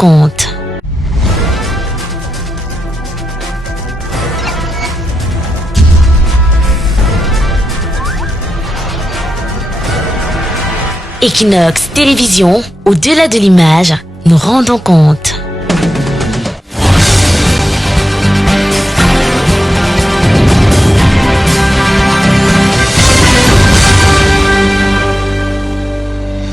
compte. Equinoxe Télévision, au-delà de l'image, nous rendons compte.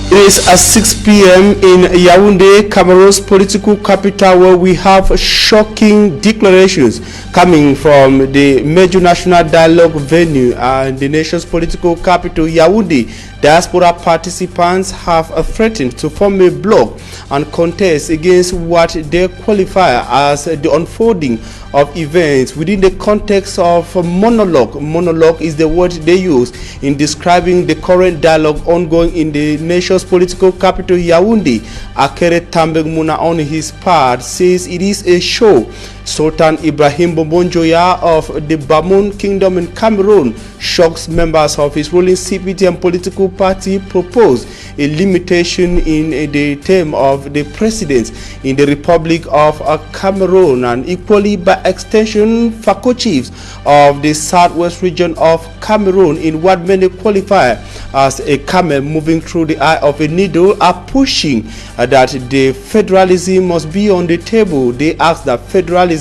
It is at 6 p.m. in Yaoundé, Cameroon's political capital, where we have shocking declarations coming from the major national dialogue venue and the nation's political capital, Yaoundé. Diaspora participants have threatened to form a bloc and contest against what they qualify as the unfolding of events within the context of monologue. Monologue is the word they use in describing the current dialogue ongoing in the nation's political capital, Yaoundé. Akere Tambegmuna, on his part, says it is a show. Sultan Ibrahim Bombonjoya of the Bamoun Kingdom in Cameroon shocks members of his ruling CPTM political party, proposed a limitation in the term of the president in the Republic of Cameroon, and equally by extension FACO chiefs of the southwest region of Cameroon, in what many qualify as a camel moving through the eye of a needle, are pushing that the federalism must be on the table. They ask that federalism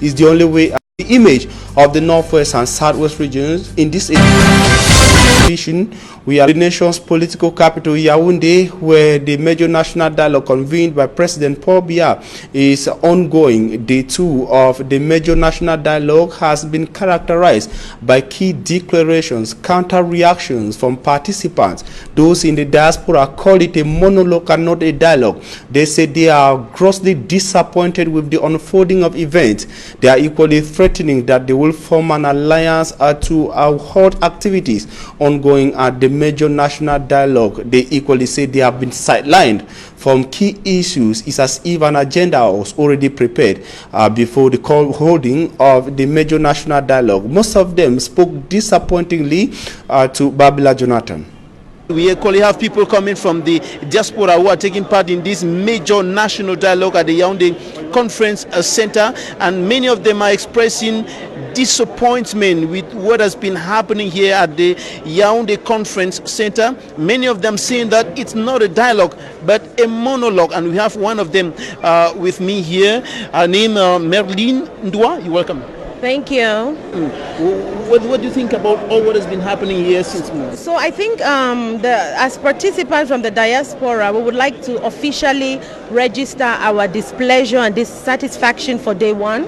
is the only way. The image of the northwest and southwest regions in this edition, we are the nation's political capital, Yaoundé, where the major national dialogue convened by President Paul Biya is ongoing. Day 2 of the major national dialogue has been characterized by key declarations, counter reactions from participants. Those in the diaspora call it a monologue and not a dialogue. They say they are grossly disappointed with the unfolding of events. They are equally threatening that they will form an alliance to halt activities ongoing at the major national dialogue. They equally say they have been sidelined from key issues. It's as if an agenda was already prepared before the holding of the major national dialogue. Most of them spoke disappointingly to Babila Jonathan. We equally have people coming from the diaspora who are taking part in this major national dialogue at the Yaoundé Conference Center, and many of them are expressing disappointment with what has been happening here at the Yaoundé Conference Center. Many of them saying that it's not a dialogue but a monologue, and we have one of them with me here. Her name Merlin Ndwa. You're welcome. Thank you. What do you think about all what has been happening here since March? So I think as participants from the diaspora, we would like to officially register our displeasure and dissatisfaction for day 1.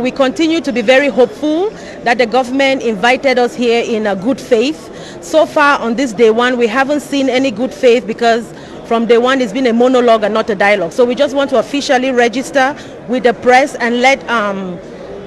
We continue to be very hopeful that the government invited us here in a good faith. So far on this day 1, we haven't seen any good faith, because from day 1 it's been a monologue and not a dialogue. So we just want to officially register with the press and let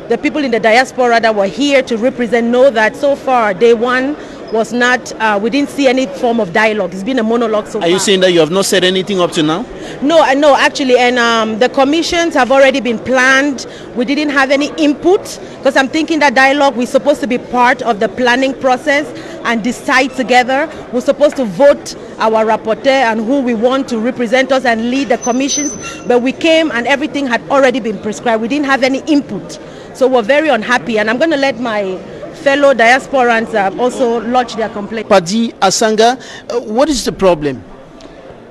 the people in the diaspora that were here to represent know that so far day 1 was not, we didn't see any form of dialogue. It's been a monologue so far. Are you saying that you have not said anything up to now? No, actually, and the commissions have already been planned. We didn't have any input, because I'm thinking that dialogue, we're supposed to be part of the planning process and decide together. We're supposed to vote our rapporteur and who we want to represent us and lead the commissions, but we came and everything had already been prescribed. We didn't have any input. So we're very unhappy, and I'm going to let my fellow diasporans also lodge their complaint. Padi Asanga, what is the problem?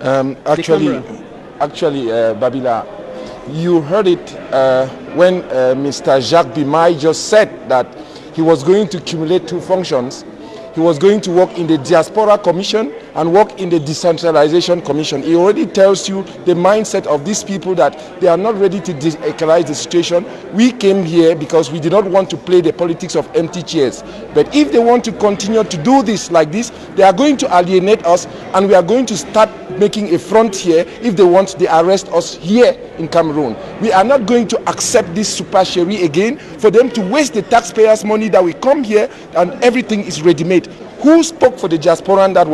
Actually, Babila, you heard it when Mr. Jacques Bimay just said that he was going to accumulate 2 functions. He was going to work in the Diaspora Commission and work in the Decentralization Commission. It already tells you the mindset of these people, that they are not ready to de-equalize the situation. We came here because we did not want to play the politics of empty chairs. But if they want to continue to do this like this, they are going to alienate us, and we are going to start making a front here. If they want, they arrest us here in Cameroon. We are not going to accept this supercherie again, for them to waste the taxpayers' money that we come here and everything is ready-made. Who spoke for the diasporan that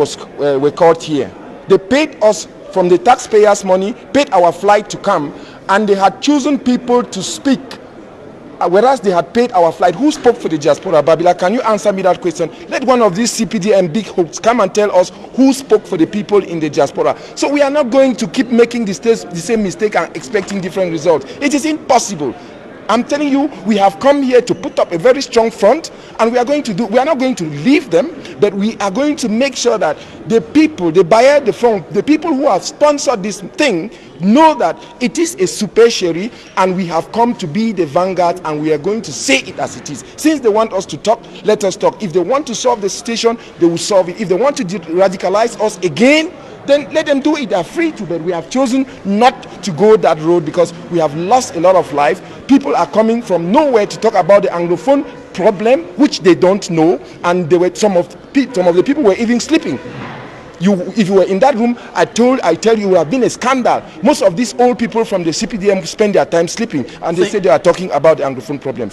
were caught here? They paid us from the taxpayers' money, paid our flight to come, and they had chosen people to speak whereas they had paid our flight. Who spoke for the diaspora? Babila, can you answer me that question? Let one of these CPDM big hooks come and tell us who spoke for the people in the diaspora. So we are not going to keep making the same mistake and expecting different results. It is impossible. I'm telling you, we have come here to put up a very strong front, and we are not going to leave them, but we are going to make sure that the people, the buyer, the front, the people who have sponsored this thing know that it is a supercherie, and we have come to be the vanguard, and we are going to say it as it is. Since they want us to talk, let us talk. If they want to solve the situation, they will solve it. If they want to radicalize us again, then let them do it. They are free to, but we have chosen not to go that road because we have lost a lot of life. People are coming from nowhere to talk about the Anglophone problem, which they don't know, and they were some of the people were even sleeping. If you were in that room, I tell you, it would have been a scandal. Most of these old people from the CPDM spend their time sleeping, and they say they are talking about the Anglophone problem.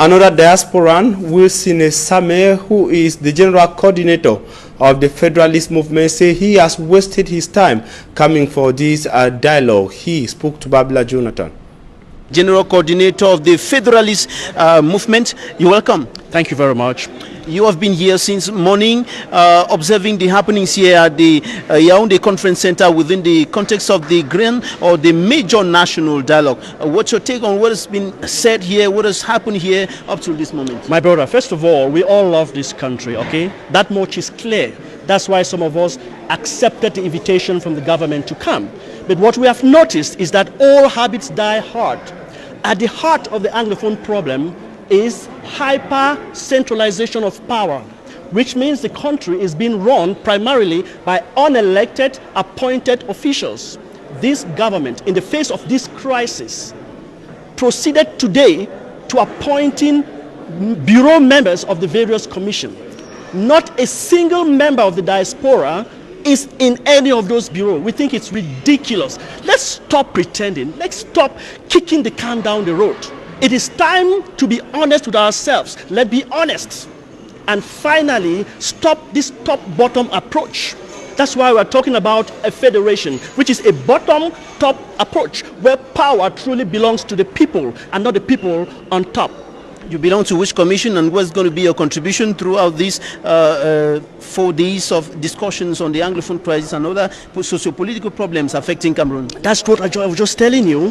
Another diasporan, Wilson Same, who is the general coordinator of the Federalist movement, say he has wasted his time coming for this dialogue. He spoke to Babila Jonathan. General coordinator of the Federalist movement, you're welcome. Thank you very much. You have been here since morning, observing the happenings here at the Yaoundé Conference Center within the context of the grand or the major national dialogue. What's your take on what has been said here, what has happened here up to this moment? My brother, first of all, we all love this country, okay? That much is clear. That's why some of us accepted the invitation from the government to come. But what we have noticed is that all habits die hard. At the heart of the Anglophone problem is hyper-centralization of power, which means the country is being run primarily by unelected, appointed officials. This government, in the face of this crisis, proceeded today to appointing bureau members of the various commissions. Not a single member of the diaspora is in any of those bureaus. We think it's ridiculous. Let's stop pretending. Let's stop kicking the can down the road. It is time to be honest with ourselves. Let's be honest. And finally, stop this top-bottom approach. That's why we're talking about a federation, which is a bottom-top approach, where power truly belongs to the people and not the people on top. You belong to which commission, and what's going to be your contribution throughout these 4 days of discussions on the Anglophone crisis and other socio-political problems affecting Cameroon? That's what I was just telling you.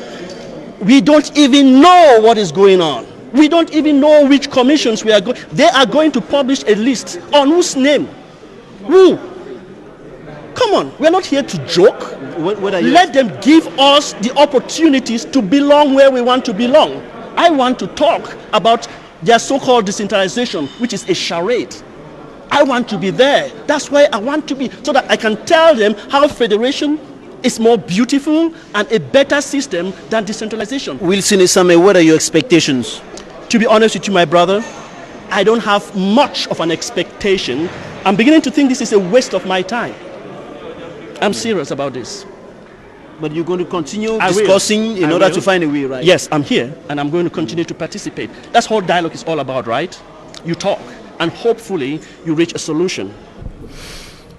We don't even know what is going on. We don't even know which commissions we are going. They are going to publish a list on whose name? Who? Come on, we're not here to joke. Let them give us the opportunities to belong where we want to belong. I want to talk about their so-called decentralization, which is a charade. I want to be there. That's why I want to be, so that I can tell them how federation is more beautiful and a better system than decentralization. Wilson Isame, what are your expectations? To be honest with you, my brother, I don't have much of an expectation. I'm beginning to think this is a waste of my time. I'm serious about this. But you're going to continue discussing in order to find a way, right? Yes, I'm here, and I'm going to continue to participate. That's what dialogue is all about, right? You talk, and hopefully you reach a solution.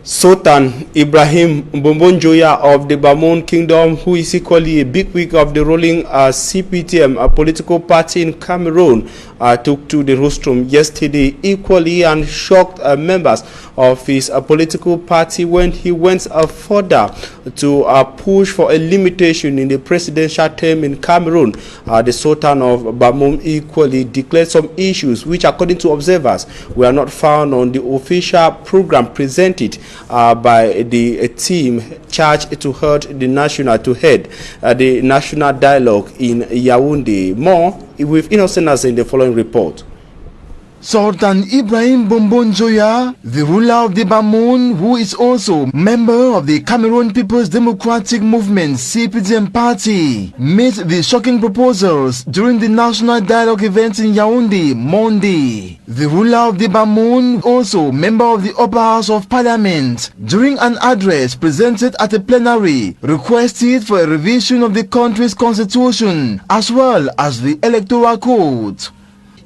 Sultan Ibrahim Mbombonjoya of the Bamon Kingdom, who is equally a bigwig of the ruling CPTM, a political party in Cameroon, took to the rostrum yesterday equally and shocked members of his political party when he went further to push for a limitation in the presidential term in Cameroon. The Sultan of Bamon equally declared some issues which, according to observers, were not found on the official program presented by the team charged to head the national dialogue in Yaoundé. More with Innocent in the following report. Sultan Ibrahim Mbombonjoya, the ruler of the Bamon, who is also member of the Cameroon People's Democratic Movement CPDM party, made the shocking proposals during the national dialogue event in Yaoundé Monday. The ruler of the Bamon, also member of the Upper House of Parliament, during an address presented at a plenary, requested for a revision of the country's constitution as well as the electoral code.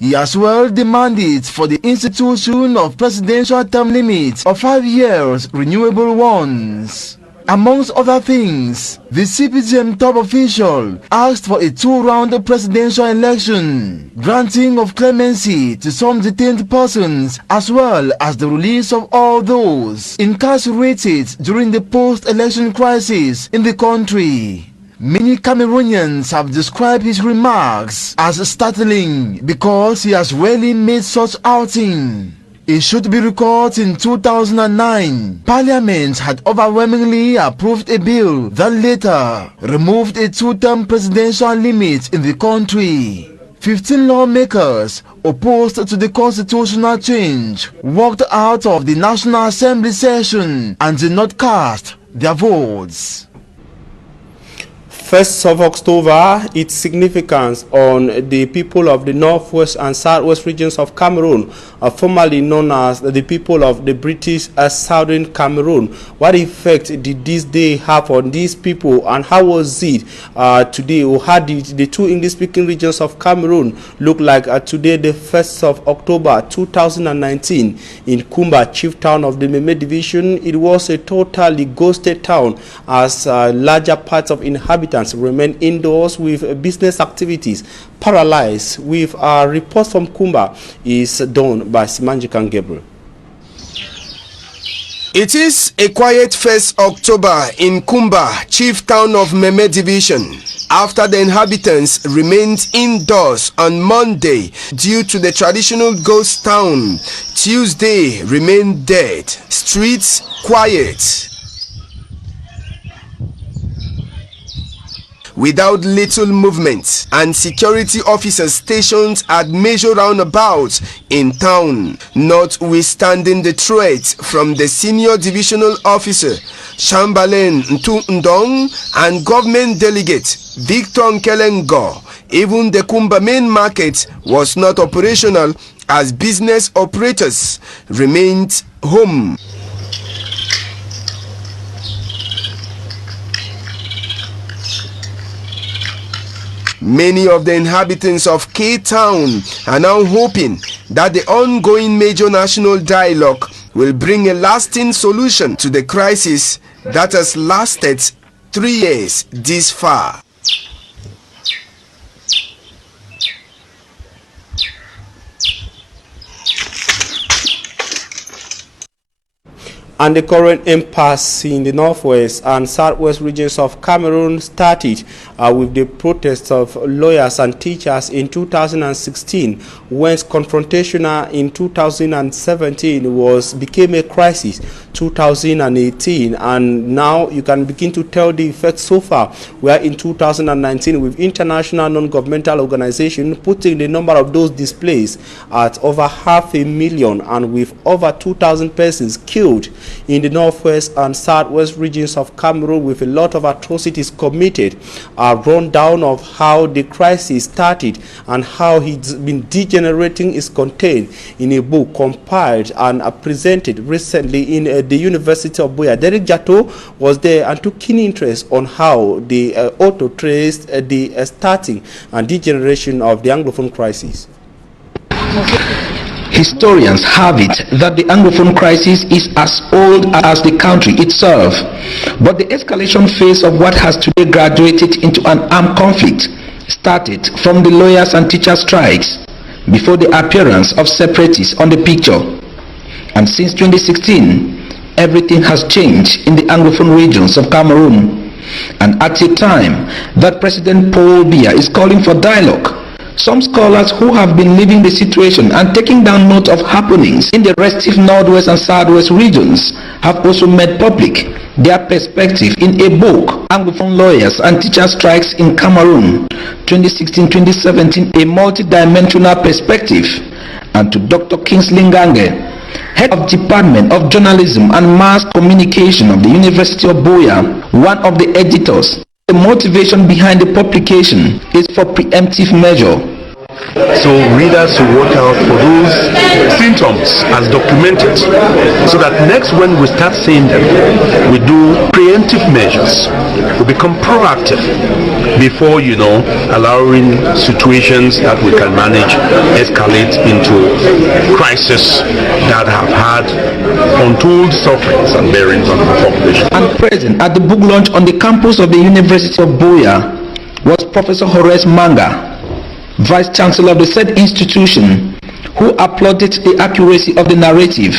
He as well demanded for the institution of presidential term limits of 5 years, renewable ones. Amongst other things, the CPGM top official asked for a two-round presidential election, granting of clemency to some detained persons, as well as the release of all those incarcerated during the post-election crisis in the country. Many Cameroonians have described his remarks as startling because he has rarely made such outing. It should be recalled in 2009, Parliament had overwhelmingly approved a bill that later removed a two-term presidential limit in the country. 15 lawmakers opposed to the constitutional change walked out of the National Assembly session and did not cast their votes. 1st of October, its significance on the people of the northwest and southwest regions of Cameroon, formerly known as the people of the British Southern Cameroon. What effect did this day have on these people, and how was it today, or how did the two English-speaking regions of Cameroon look like today, the 1st of October 2019, in Kumba, chief town of the Meme division? It was a totally ghosted town, as larger parts of inhabitants remain indoors with business activities paralyzed. With our report from Kumba is done by Simanjikan Gabriel. It is a quiet 1st October in Kumba, chief town of Meme division, after the inhabitants remained indoors on Monday due to the traditional ghost town. Tuesday remained dead, streets quiet, without little movement, and security officers stationed at major roundabouts in town, notwithstanding the threat from the senior divisional officer Chamberlain Ntundong and government delegate Victor Nkelengo. Even the Kumba main market was not operational as business operators remained home. Many of the inhabitants of K-Town are now hoping that the ongoing major national dialogue will bring a lasting solution to the crisis that has lasted 3 years this far. And the current impasse in the northwest and southwest regions of Cameroon started with the protests of lawyers and teachers in 2016, whence confrontational in 2017 became a crisis 2018, and now you can begin to tell the effects so far. We are in 2019 with international non-governmental organizations putting the number of those displaced at over 500,000, and with over 2,000 persons killed in the northwest and southwest regions of Cameroon, with a lot of atrocities committed. A rundown of how the crisis started and how it's been degenerating is contained in a book compiled and presented recently in the University of Buea. Derek Jato was there and took keen interest on how the author traced the starting and degeneration of the Anglophone crisis. Historians have it that the Anglophone crisis is as old as the country itself, but the escalation phase of what has today graduated into an armed conflict started from the lawyers and teachers strikes before the appearance of separatists on the picture. And since 2016, everything has changed in the Anglophone regions of Cameroon. And at a time that President Paul Biya is calling for dialogue, some scholars who have been living the situation and taking down note of happenings in the restive northwest and southwest regions have also made public their perspective in a book, Anglophone Lawyers and Teachers Strikes in Cameroon, 2016-2017, a multi-dimensional perspective. And to Dr. Kingsley Ngange, Head of Department of Journalism and Mass Communication of the University of Buea, one of the editors, the motivation behind the publication is for preemptive measure. So readers should watch out for those symptoms as documented, so that next when we start seeing them, we do preemptive measures. We become proactive before, allowing situations that we can manage escalate into crisis that have had untold sufferings and bearings on the population. And present at the book launch on the campus of the University of Buea was Professor Horace Manga, Vice Chancellor of the said institution, who applauded the accuracy of the narrative.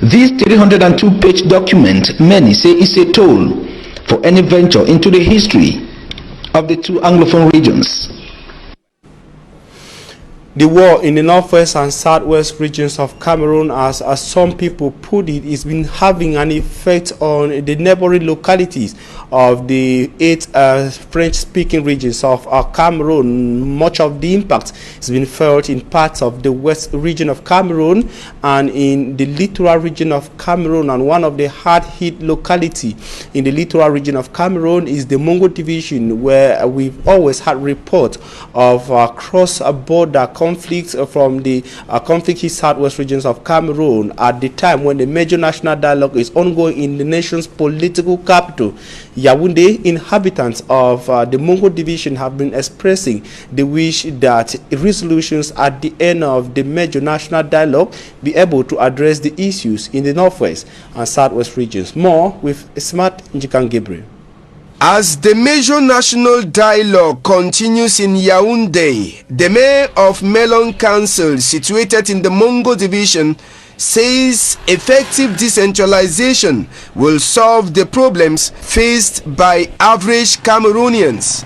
This 302-page document, many say, is a toll for any venture into the history of the two Anglophone regions. The war in the northwest and southwest regions of Cameroon, as some people put it, has been having an effect on the neighboring localities of the 8 French-speaking regions of Cameroon. Much of the impact has been felt in parts of the west region of Cameroon and in the littoral region of Cameroon. And one of the hard-hit localities in the littoral region of Cameroon is the Mongo division, where we've always had reports of cross-border conflicts from the conflict-hit southwest regions of Cameroon at the time when the major national dialogue is ongoing in the nation's political capital, Yaoundé. Inhabitants of the Mongo division have been expressing the wish that resolutions at the end of the major national dialogue be able to address the issues in the northwest and southwest regions. More with Smart Njikan Gabriel. As the major national dialogue continues in Yaoundé, the mayor of Melon Council, situated in the Mongo division, says effective decentralization will solve the problems faced by average Cameroonians.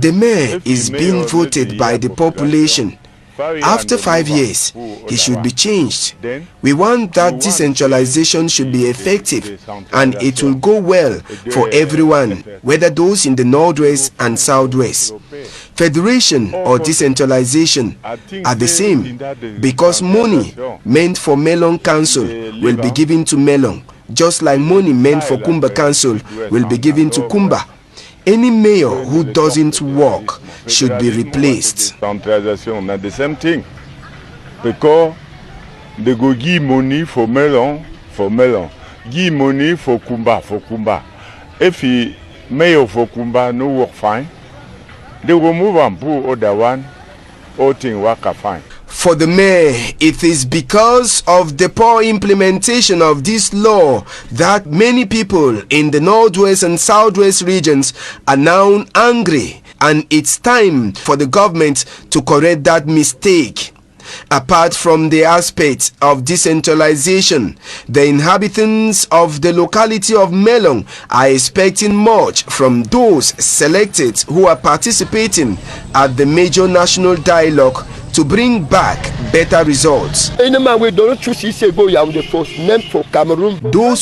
The mayor is being voted by the population. After 5 years, he should be changed. We want that decentralization should be effective and it will go well for everyone, whether those in the northwest and southwest. Federation or decentralization are the same, because money meant for Melon Council will be given to Melon, just like money meant for Kumba Council will be given to Kumba. Any mayor who doesn't work should be replaced. The same thing, because they go give money for Melon, give money for Kumba. If he mayor for Kumba no work fine, they will move and put other one, all thing work fine. For the mayor, it is because of the poor implementation of this law that many people in the northwest and southwest regions are now angry, and it's time for the government to correct that mistake. Apart from the aspect of decentralization, the inhabitants of the locality of Melon are expecting much from those selected who are participating at the major national dialogue to bring back better results. Those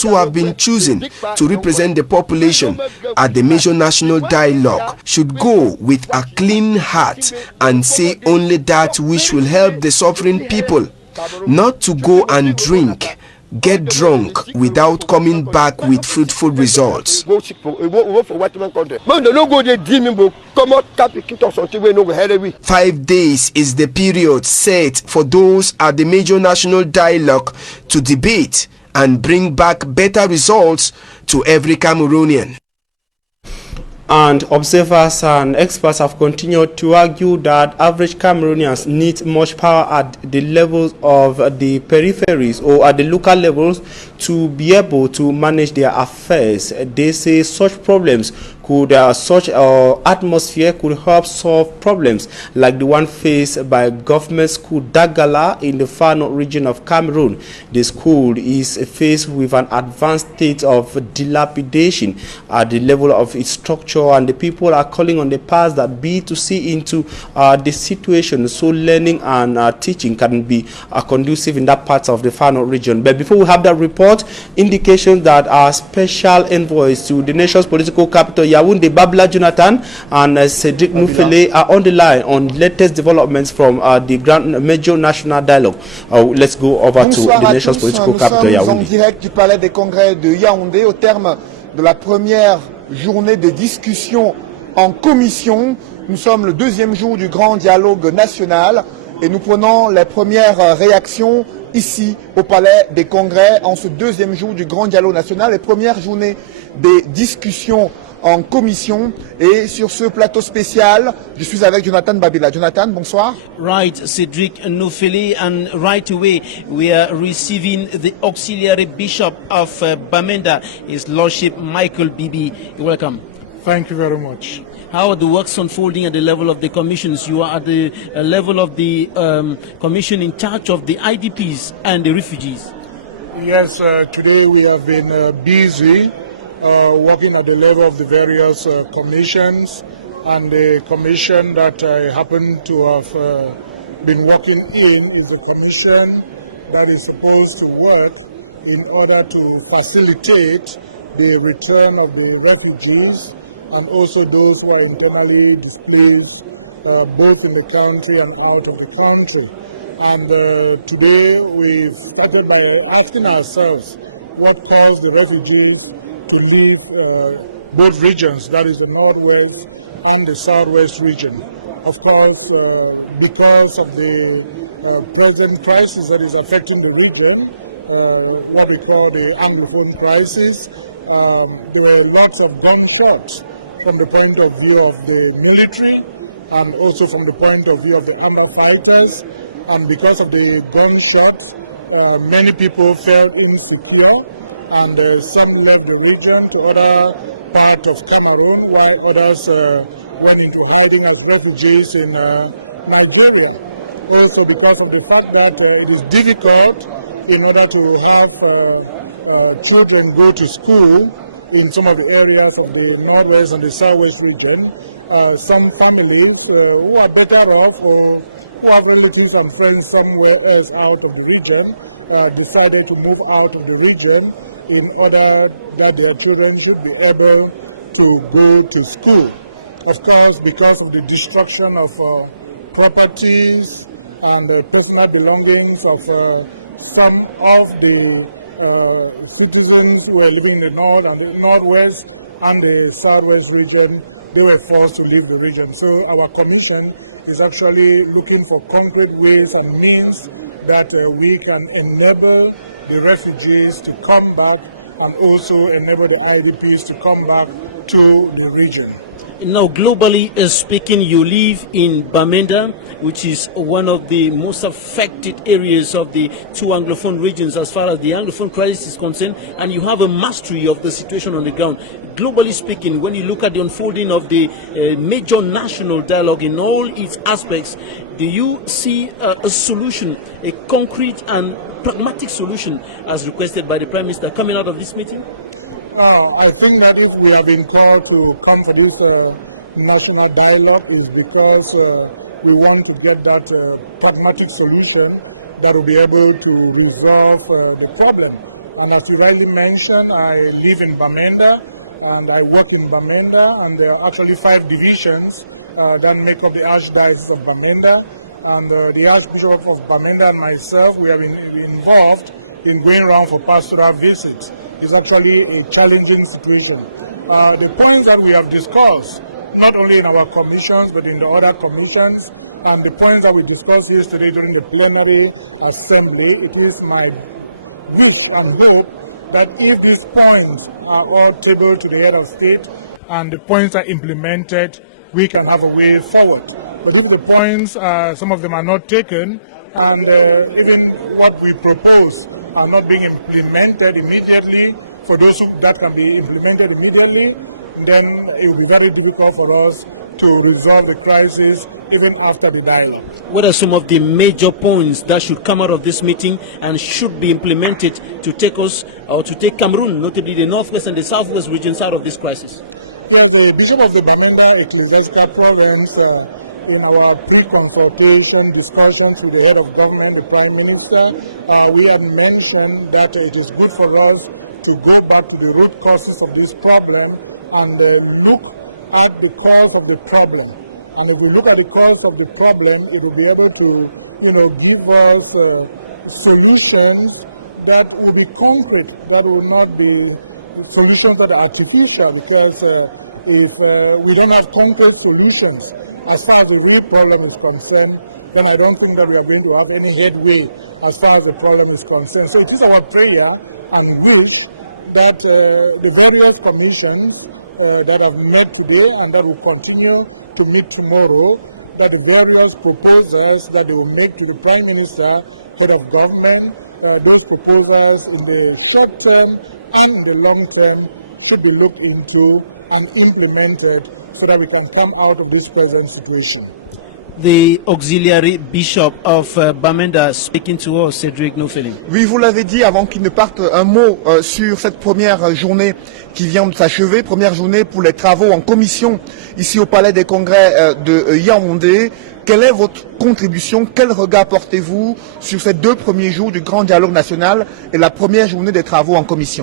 who have been chosen to represent the population at the major national dialogue should go with a clean heart and say only that which will help the suffering people, not to go and drink, get drunk without coming back with fruitful results. 5 days is the period set for those at the major national dialogue to debate and bring back better results to every Cameroonian. And observers and experts have continued to argue that average Cameroonians need much power at the levels of the peripheries or at the local levels to be able to manage their affairs. They say such problems could, such atmosphere could help solve problems like the one faced by government school Dagala in the far north region of Cameroon. The school is faced with an advanced state of dilapidation at the level of its structure, and the people are calling on the powers that be to see into the situation so learning and teaching can be conducive in that part of the far north region. But before we have that report, indications that our special envoys to the nation's political capital Yaoundé, Babla Jonathan and Cedric Nufele, are on the line on latest developments from the Grand Major National Dialogue. Let's go over to the nation's political capital Yaoundé. Nous sommes le deuxième jour du grand dialogue national et nous prenons les premières réactions ici au Palais des Congrès en ce deuxième jour du grand dialogue national et première journée des discussions en commission. Et sur ce plateau spécial, je suis avec Jonathan Babila. Jonathan, bonsoir. Right, Cedric Nufili, and right away we are receiving the Auxiliary Bishop of Bamenda, His Lordship Michael Bibi. You're welcome. Thank you very much. How are the works unfolding at the level of the commissions? You are at the level of the commission in charge of the IDPs and the refugees. Yes, today we have been busy working at the level of the various commissions, and the commission that I happen to have been working in is a commission that is supposed to work in order to facilitate the return of the refugees and also those who are internally displaced both in the country and out of the country. And today we've started by asking ourselves what caused the refugees to leave both regions, that is the Northwest and the Southwest region. Of course, because of the present crisis that is affecting the region, what we call the Anglophone crisis, there were lots of gunshots from the point of view of the military and also from the point of view of the Amber fighters. And because of the gunshots, many people felt insecure, and some left the region to other parts of Cameroon, while others went into hiding as refugees in Nigeria. Also because of the fact that it is difficult in order to have children go to school in some of the areas of the Northwest and the Southwest region, some families who are better off or who have relatives and friends somewhere else out of the region decided to move out of the region in order that their children should be able to go to school. Of course, because of the destruction of properties and personal belongings of some of the citizens who were living in the North and the Northwest and the Southwest region, they were forced to leave the region. So our commission is actually looking for concrete ways and means that we can enable the refugees to come back and also enable the IDPs to come back to the region. Now, globally speaking, you live in Bamenda, which is one of the most affected areas of the two Anglophone regions as far as the Anglophone crisis is concerned, and you have a mastery of the situation on the ground. Globally speaking, when you look at the unfolding of the major national dialogue in all its aspects, do you see a solution, a concrete and pragmatic solution as requested by the Prime Minister coming out of this meeting? I think that if we have been called to come for this national dialogue is because we want to get that pragmatic solution that will be able to resolve the problem. And as you rightly mentioned, I live in Bamenda and I work in Bamenda, and there are actually 5 divisions that make up the Archdiocese of Bamenda. And the Archbishop of Bamenda and myself, we have been involved in going around for pastoral visits. It's actually a challenging situation. The points that we have discussed, not only in our commissions but in the other commissions, and the points that we discussed yesterday during the plenary assembly, it is my wish and hope that if these points are all tabled to the head of state and the points are implemented, we can have a way forward. But if the points, some of them are not taken, and even what we propose are not being implemented immediately, for those that can be implemented immediately, then it will be very difficult for us to resolve the crisis even after the dialogue. What are some of the major points that should come out of this meeting and should be implemented to take us, or to take Cameroon, notably the Northwest and the Southwest regions, out of this crisis? Yes, the Bishop of the Bamenda Ecclesiastical Province, in our pre-consultation discussions with the head of government, the Prime Minister, we had mentioned that it is good for us to go back to the root causes of this problem and look at the cause of the problem. And if we look at the cause of the problem, it will be able to, give us solutions that will be concrete, that will not be solutions that are artificial, because if we don't have concrete solutions as far as the real problem is concerned, then I don't think that we are going to have any headway as far as the problem is concerned. So it is our prayer and wish that the various commissions that have met today and that will continue to meet tomorrow, that the various proposals that they will make to the Prime Minister, head of government, those proposals in the short term and in the long term should be looked into and implemented so that we can come out of this present situation. The auxiliary bishop of Bamenda speaking to us, Cedric Nofeli. Ici au Palais des Congrès de Yaoundé. Quelle est votre contribution? Quel regard portez-vous sur ces 2 premiers jours du grand dialogue national et la première journée des travaux en commission?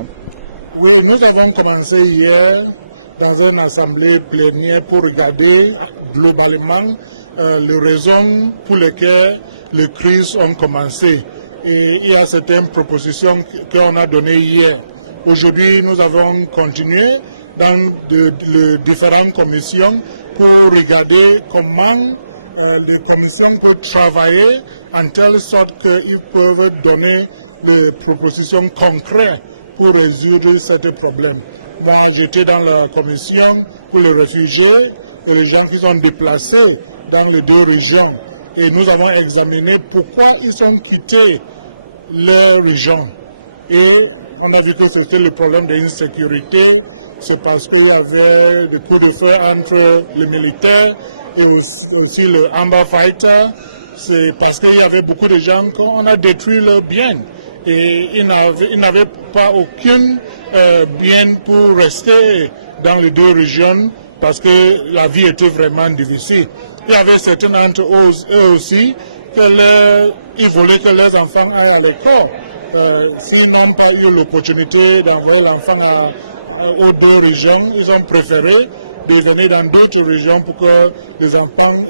Oui, nous avons commencé hier dans une assemblée plénière pour regarder globalement les raisons pour lesquelles les crises ont commencé. Et il y a certaines propositions qu'on a données hier. Aujourd'hui, nous avons continué dans les différentes commissions pour regarder comment les commissions peuvent travailler en telle sorte qu'ils peuvent donner les propositions concrètes pour résoudre ce problème. Moi, j'étais dans la commission pour les réfugiés et les gens qui sont déplacés dans les 2 régions. Et nous avons examiné pourquoi ils ont quitté leur région. Et on a vu que c'était le problème de l'insécurité. C'est parce qu'il y avait des coups de feu entre les militaires et aussi le Amber Fighter. C'est parce qu'il y avait beaucoup de gens qu'on a détruit leurs biens. Et ils n'avaient pas aucun bien pour rester dans les 2 régions parce que la vie était vraiment difficile. Il y avait certains d'entre eux aussi ils voulaient que leurs enfants aillent à l'école. S'ils n'ont pas eu l'opportunité d'envoyer l'enfant aux 2 régions, ils ont préféré de venir dans d'autres régions pour que les enfants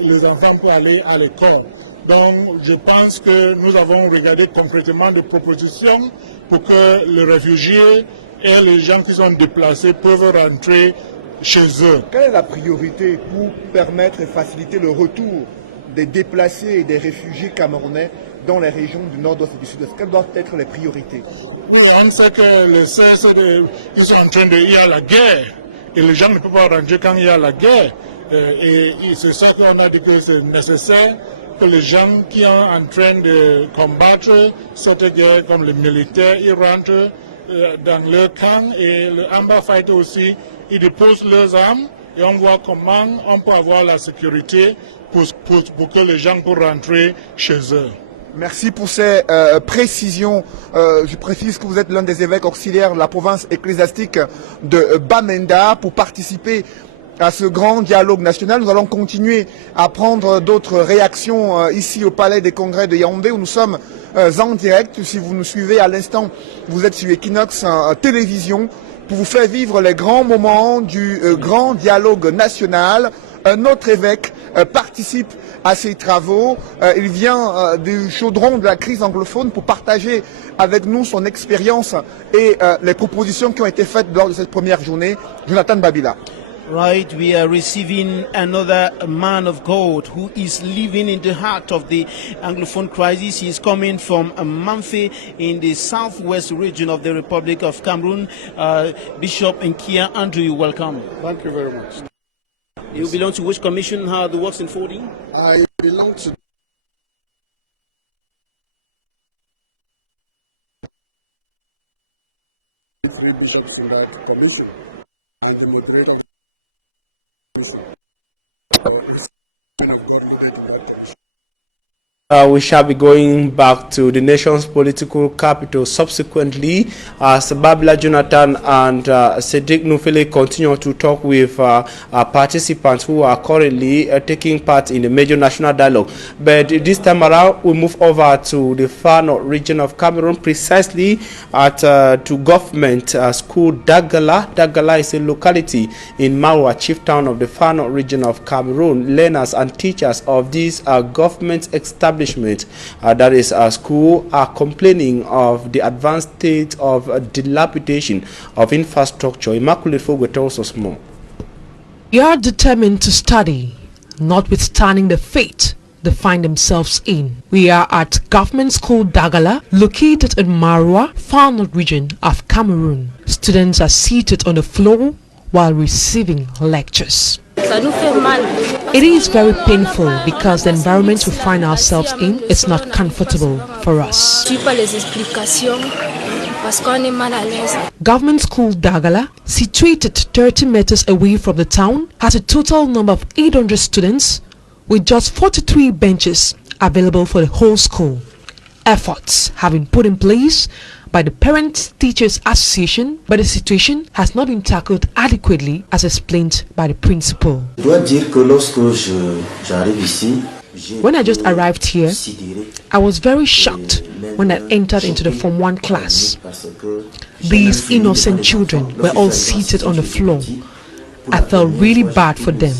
puissent aller à l'école. Donc, je pense que nous avons regardé concrètement des propositions pour que les réfugiés et les gens qui sont déplacés peuvent rentrer chez eux. Quelle est la priorité pour permettre et faciliter le retour des déplacés et des réfugiés camerounais dans les régions du nord-ouest et du sud-est? Quelles doivent être les priorités? Oui, on sait que le CSD, ils sont en train il y a la guerre. Et les gens ne peuvent pas rentrer quand il y a la guerre. Et c'est ça qu'on a dit que c'est nécessaire que les gens qui sont en train de combattre cette guerre, comme les militaires, ils rentrent dans leur camp. Et les Amber Fighter aussi, ils déposent leurs armes. Et on voit comment on peut avoir la sécurité pour que les gens puissent rentrer chez eux. Merci pour ces précisions. Je précise que vous êtes l'un des évêques auxiliaires de la province ecclésiastique de Bamenda pour participer à ce grand dialogue national. Nous allons continuer à prendre d'autres réactions ici au Palais des Congrès de Yaoundé. Nous sommes en direct. Si vous nous suivez à l'instant, vous êtes sur EQUINOXE télévision. Qui vous fait vivre les grands moments du dialogue national. Un autre évêque participe à ces travaux. Il vient du chaudron de la crise anglophone pour partager avec nous son expérience et les propositions qui ont été faites dans cette première journée. Jonathan Babila. Right, we are receiving another man of God who is living in the heart of the Anglophone crisis. He is coming from Mamfe in the southwest region of the Republic of Cameroon. Bishop Nkia Andrew, welcome. Thank you very much. You belong to which commission? How the works unfolding? I belong to 3 bishops in that commission and the moderator of the commission. With men of God loaded in that commission. We shall be going back to the nation's political capital subsequently as Babila Jonathan and Cedric Nufele continue to talk with participants who are currently taking part in the major national dialogue. But this time around, we move over to the far north region of Cameroon, precisely at to government school Dagala. Dagala is a locality in Marwa, chief town of the far north region of Cameroon. Learners and teachers of this government establishment that is a school are complaining of the advanced state of dilapidation of infrastructure. Immaculate Fogwe tells us more. They are determined to study, notwithstanding the fate they find themselves in. We are at Government School Dagala, located in Marwa, far north region of Cameroon. Students are seated on the floor while receiving lectures. It is very painful because the environment we find ourselves in is not comfortable for us. Government School Dagala, situated 30 meters away from the town, has a total number of 800 students with just 43 benches available for the whole school. Efforts have been put in place by the Parent Teachers Association, but the situation has not been tackled adequately, as explained by the principal. When I just arrived here, I was very shocked when I entered into the Form 1 class. These innocent children were all seated on the floor. I felt really bad for them.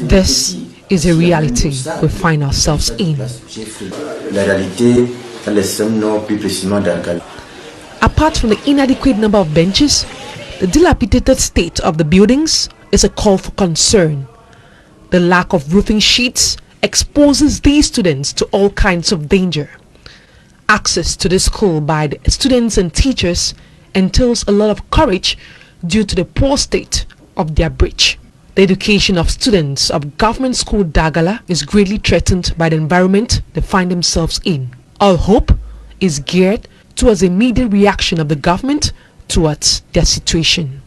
This is a reality we find ourselves in. Apart from the inadequate number of benches, the dilapidated state of the buildings is a call for concern. The lack of roofing sheets exposes these students to all kinds of danger. Access to the school by the students and teachers entails a lot of courage due to the poor state of their bridge. The education of students of Government School Dagala is greatly threatened by the environment they find themselves in. All hope is geared towards the immediate reaction of the government towards their situation.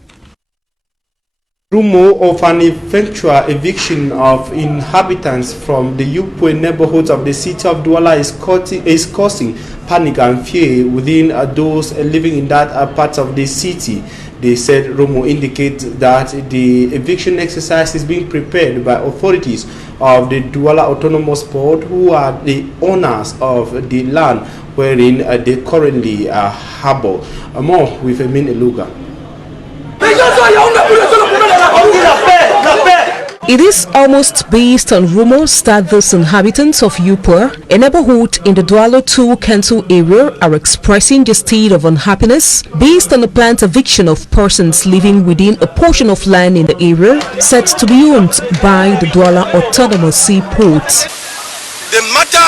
Rumor of an eventual eviction of inhabitants from the EQUINOXE neighborhoods of the city of Douala is causing panic and fear within those living in that part of the city. They said rumor indicates that the eviction exercise is being prepared by authorities of the Douala Autonomous Board, who are the owners of the land wherein they currently harbor. More with Emin Eluga. It is almost based on rumors that those inhabitants of Upur, a neighborhood in the Douala 2 Council area, are expressing the state of unhappiness based on the planned eviction of persons living within a portion of land in the area said to be owned by the Douala Autonomous Seaport. The matter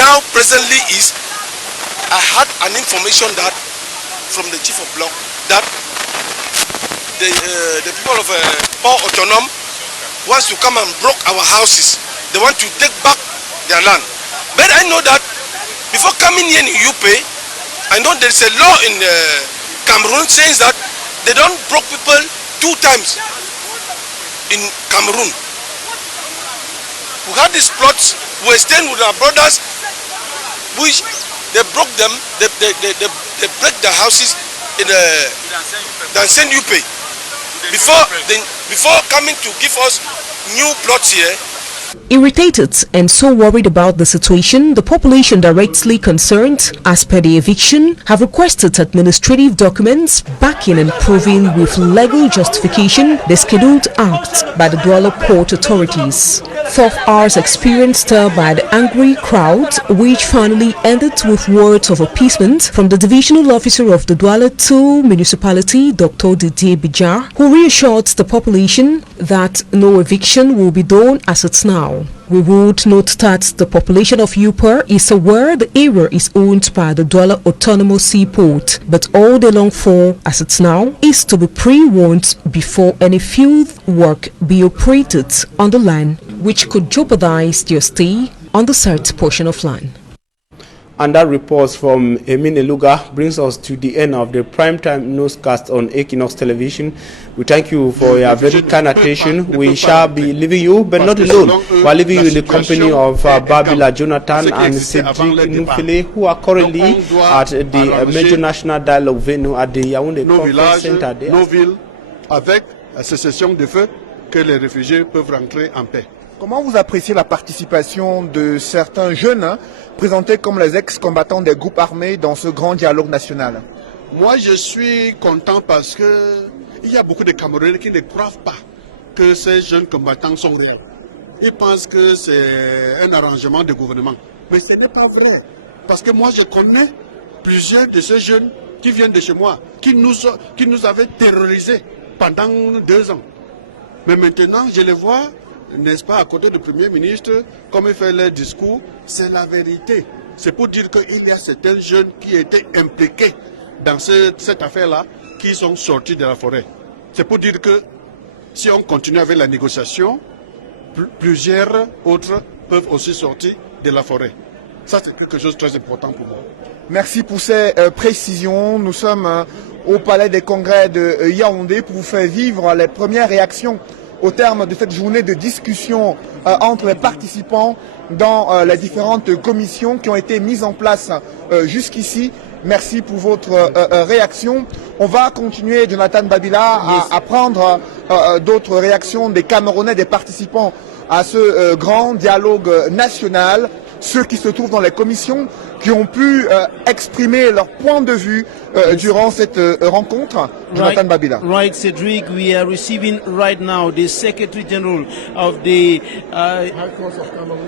now presently is, I had an information that from the chief of block that the people of Port Autonome wants to come and block our houses. They want to take back their land. But I know that before coming here in UP, I know there is a law in Cameroon saying that they don't block people 2 times in Cameroon. We had these plots, we were staying with our brothers, which they broke them, they break the houses in the Dansen UP. Before coming to give us new plots here. Irritated and so worried about the situation, the population directly concerned, as per the eviction, have requested administrative documents backing and proving with legal justification the scheduled act by the Douala Port authorities. 12 hours experienced by the angry crowd, which finally ended with words of appeasement from the divisional officer of the Douala 2 municipality, Dr. Didier Bijar, who reassured the population that no eviction will be done as it's now. We would note that the population of Upur is aware the area is owned by the Douala Autonomous Seaport, but all they long for, as it's now, is to be pre-warned before any field work be operated on the land, which could jeopardize their stay on the said portion of land. And that report from Emin Eluga brings us to the end of the primetime newscast on Equinox Television. We thank you for your very kind attention. We shall be leaving you, but not alone. We are leaving you in the company of Babila Jonathan and Cedric Nufile, who are currently at the Major National Dialogue venue at the Yaoundé Conference Center. Nos villes, avec la cessation de feu, que les réfugiés peuvent rentrer en paix. Comment vous appréciez la participation de certains jeunes présentés comme les ex-combattants des groupes armés dans ce grand dialogue national? Moi, je suis content parce que il y a beaucoup de Camerounais qui ne croient pas que ces jeunes combattants sont réels. Ils pensent que c'est un arrangement de gouvernement. Mais ce n'est pas vrai. Parce que moi, je connais plusieurs de ces jeunes qui viennent de chez moi, qui nous avaient terrorisés pendant 2 ans. Mais maintenant, je les vois, n'est-ce pas, à côté du Premier ministre, comme il fait leur discours. C'est la vérité. C'est pour dire qu'il y a certains jeunes qui étaient impliqués dans cette affaire-là, qui sont sortis de la forêt. C'est pour dire que si on continue avec la négociation, plusieurs autres peuvent aussi sortir de la forêt. Ça, c'est quelque chose de très important pour moi. Merci pour ces précisions. Nous sommes au palais des congrès de Yaoundé pour faire vivre les premières réactions au terme de cette journée de discussion entre les participants dans les différentes commissions qui ont été mises en place jusqu'ici. Merci pour votre réaction. On va continuer, Jonathan Babila, à prendre d'autres réactions des Camerounais, des participants à ce grand dialogue national, ceux qui se trouvent dans les commissions, qui ont pu exprimer leur point de vue durant cette rencontre. Right, Cedric. We are receiving right now the Secretary General of the High Court of Cameroon.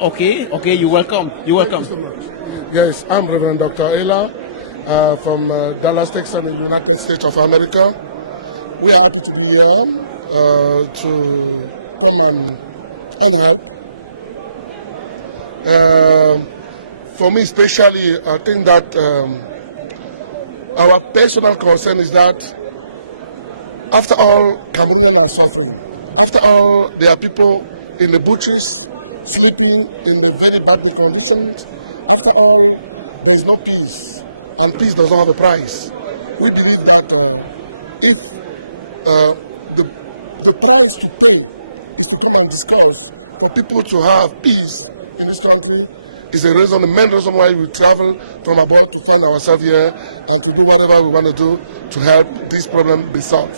Okay, you're welcome. You're welcome. Thank you so much. Yes, I'm Reverend Dr. Ella from Dallas, Texas, in the United States of America. We are happy to be here to come and help. For me especially, I think that our personal concern is that after all, Cameroonians are suffering. After all, there are people in the butcheries sleeping in the very bad conditions. After all, there is no peace, and peace does not have a price. We believe that if the price to pay is to come and discuss for people to have peace in this country, is the reason, the main reason why we travel from abroad to find ourselves here and to do whatever we want to do to help this problem be solved.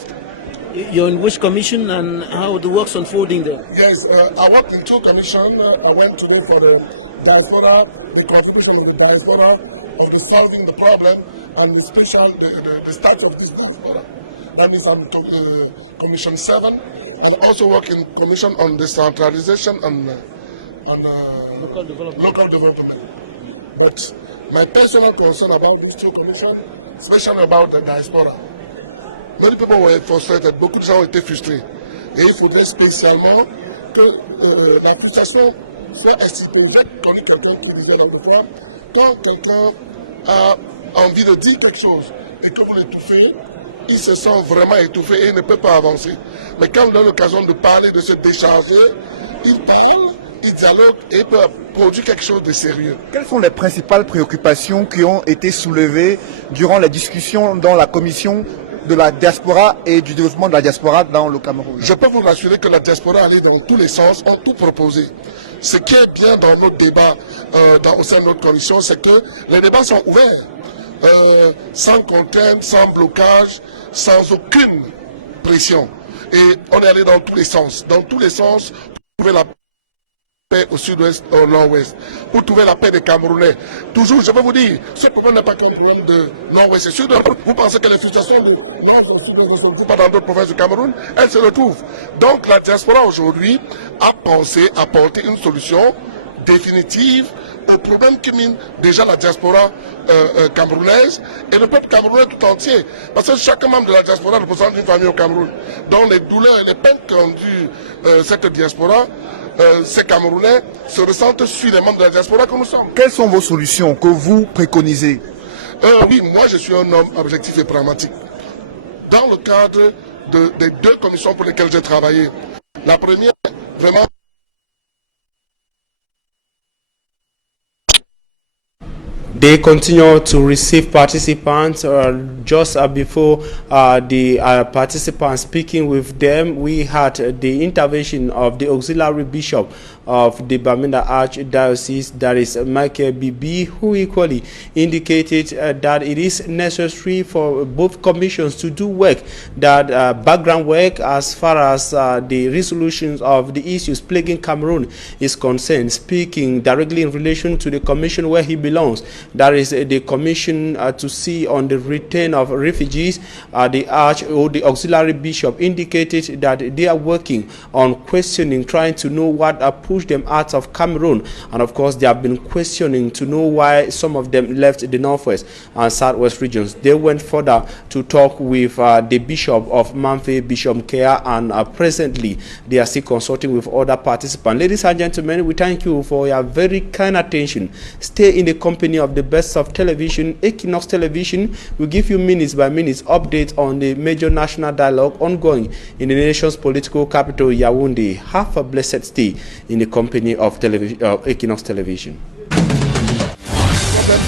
You're in which commission and how the work's unfolding there? Yes, I work in two commissions. I went today for the diaspora, the contribution of the diaspora, of the solving the problem, and the special, the start of this diaspora. That means I'm Commission 7, and also work in Commission on decentralization and local development. But my personal concern about these two commissions, especially about the diaspora. Many people were frustrated, beaucoup de gens ont été frustrés. Et il faudrait spécialement que la frustration soit estimée. J'ai connu quelqu'un qui disait autrefois, quand quelqu'un a envie de dire quelque chose et que vous l'étouffez, il se sent vraiment étouffé et il ne peut pas avancer. Mais quand on donne l'occasion de parler, de se décharger, il parle, il dialogue et il peut produire quelque chose de sérieux. Quelles sont les principales préoccupations qui ont été soulevées durant les discussions dans la commission de la diaspora et du développement de la diaspora dans le Cameroun? Je peux vous rassurer que la diaspora allait dans tous les sens, ont tout proposé. Ce qui est bien dans notre débat au sein de notre commission, c'est que les débats sont ouverts, sans contrainte, sans blocage, sans aucune pression. Et on est allé dans tous les sens pour trouver la paix au sud-ouest, au nord-ouest, pour trouver la paix des Camerounais. Toujours, je vais vous dire, ce problème n'est pas qu'un problème de nord-ouest et sud. Vous pensez que les frustrations de nord au sud-ouest ne se retrouvent pas dans d'autres provinces du Cameroun? Elles se retrouvent. Donc la diaspora aujourd'hui a pensé apporter une solution définitive aux problèmes qui minent déjà la diaspora camerounaise et le peuple camerounais tout entier. Parce que chaque membre de la diaspora représente une famille au Cameroun. Donc les douleurs et les peines qu'ont dû cette diaspora, ces Camerounais se ressentent sur les membres de la diaspora que nous sommes. Quelles sont vos solutions que vous préconisez? Oui, moi je suis un homme objectif et pragmatique. Dans le cadre des deux commissions pour lesquelles j'ai travaillé, la première, vraiment, they continue to receive participants. Just before the participants speaking with them, we had the intervention of the auxiliary bishop of the Bamenda Archdiocese, that is Michael Bibi, who equally indicated that it is necessary for both commissions to do work, that background work as far as the resolutions of the issues plaguing Cameroon is concerned, speaking directly in relation to the commission where he belongs, that is the commission to see on the return of refugees. The auxiliary bishop indicated that they are working on questioning, trying to know what pushed them out of Cameroon. And of course, they have been questioning to know why some of them left the northwest and southwest regions. They went further to talk with the Bishop of Manfe, Bishop Kea, and presently they are still consulting with other participants. Ladies and gentlemen, we thank you for your very kind attention. Stay in the company of the best of television. Equinox Television will give you minutes by minutes updates on the major national dialogue ongoing in the nation's political capital, Yaoundé. Have a blessed stay in the company of Equinox Television. Problem,